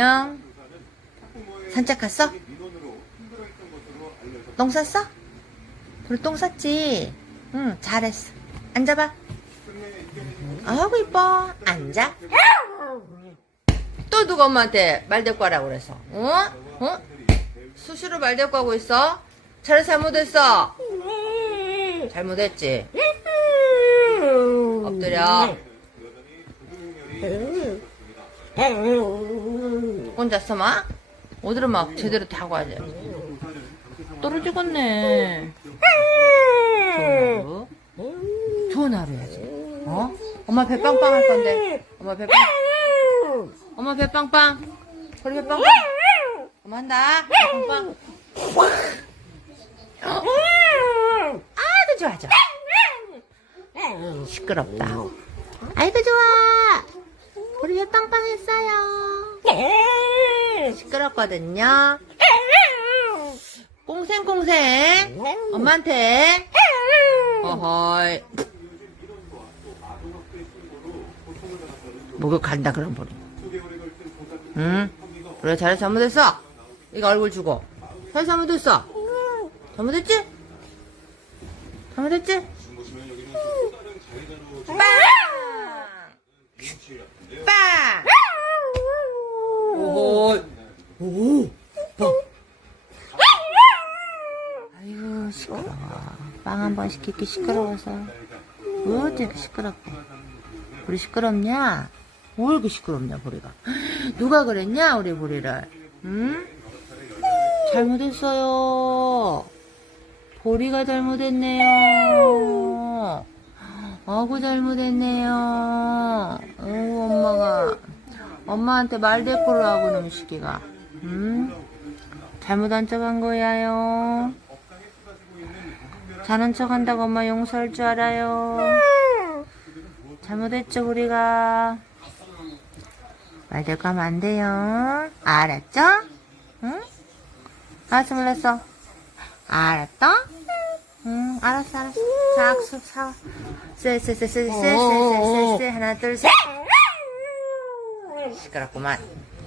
안녕. 산책 갔어? 똥 쌌어? 우리 똥 쌌지? 응, 잘했어. 앉아봐. 아이고, 이뻐. 앉아. 또 누가 엄마한테 말 데리고 하라고 그래서? 어? 어? 수시로 말 데리고 하고 있어? 차를 잘못했어. 잘못했지? 엎드려. 혼자서 막? 어디로 막 제대로 타고 하지? 떨어지겠네. 좋은 하루. 좋은 하루 해야지. 어? 엄마 배 빵빵 할 건데. 엄마 배 빵. 엄마 배 빵빵. 우리 배 빵빵. 엄마 한다. 배 빵빵. 아이고 좋아 좋아. 시끄럽다. 아이고 좋아. 우리 배 빵빵 했어요. 시끄럽거든요. 꽁생꽁생. 엄마한테. 어허이. 목욕 간다 그럼 보리. 응? 그래 잘해 잘못했어. 이거 얼굴 주고. 잘 잘못했어. 잘못했지? 잘못했지? 빵! 빵! 오호. 오. 빵. 아이고 시끄러워. 빵 한 번 시키기 시끄러워서. 어째 이렇게 시끄럽고. 우리 시끄럽냐? 왜 이렇게 시끄럽냐 보리가. 누가 그랬냐 우리 보리를. 응? 잘못했어요. 보리가 잘못했네요. 아구 잘못했네요. 어우 엄마가 엄마한테 말대꾸를 하고 놈 시기가. 응? 잘못 한 척한 거야요. 자는 척 한다고 엄마 용서할 줄 알아요. 잘못했죠, 우리가. 말대꾸 하면 안 돼요. 알았죠? 응? 알았어, 몰랐어. 알았어? 응, 알았어, 알았어. 자, 악수, 사. 쎄, 쎄, 쎄, 쎄, 쎄, 쎄, 쎄, 쎄, 쎄, 하나, 둘, 셋. しからこまい。